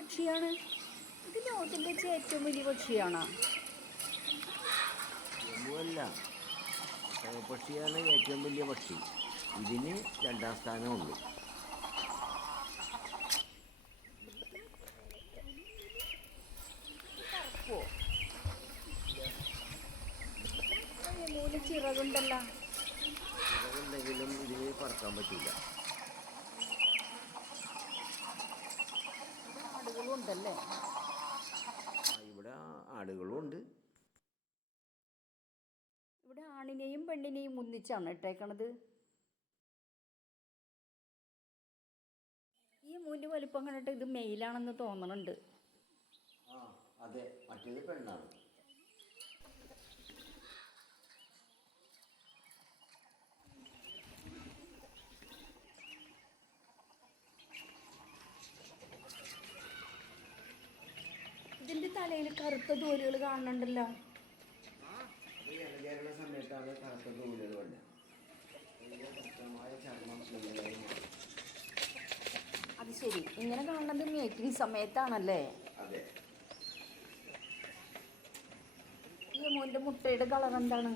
പക്ഷിയാണ് ഇത് ലോകത്തിൽ വെച്ച് ഏറ്റവും വലിയ പക്ഷിയാണോ? എന്നുമല്ല, പക്ഷിയാണ് ഏറ്റവും വലിയ പക്ഷി. ഇതിന് രണ്ടാം സ്ഥാനമുള്ളൂ. മൂന്ന് ചിറകുണ്ടല്ലോ. ചിറകുണ്ടെങ്കിലും ഇതിന് പറക്കാൻ പറ്റില്ല. ആടുകളും ഉണ്ടല്ലേ? ഇവിടെ ആടുകളും ഉണ്ട്. ഇവിടെ ആണിനെയും പെണ്ണിനെയും ഒന്നിച്ചാണ് ഇട്ടേക്കണത്. ഈ മൂന്ന് വലിപ്പം കണ്ടിട്ട് ഇത് മെയിലാണെന്ന് തോന്നണുണ്ട്. അതെ, മറ്റേത് പെണ്ണാണ്. ഇതിന്റെ തലയിൽ കറുത്ത തോലുകൾ കാണുന്നുണ്ടല്ലോ. അത് ഇലചേരുന്ന സമയത്താണ് കറുത്ത തോലുകൾ വല്ല ചർമ്മം. അത് ശരി, ഇങ്ങനെ കാണുന്നത് മേക്കിംഗ് സമയത്താണല്ലേ? അതെ. ഈ മോൻ്റെ മുട്ടയുടെ കളർ എന്താണ്?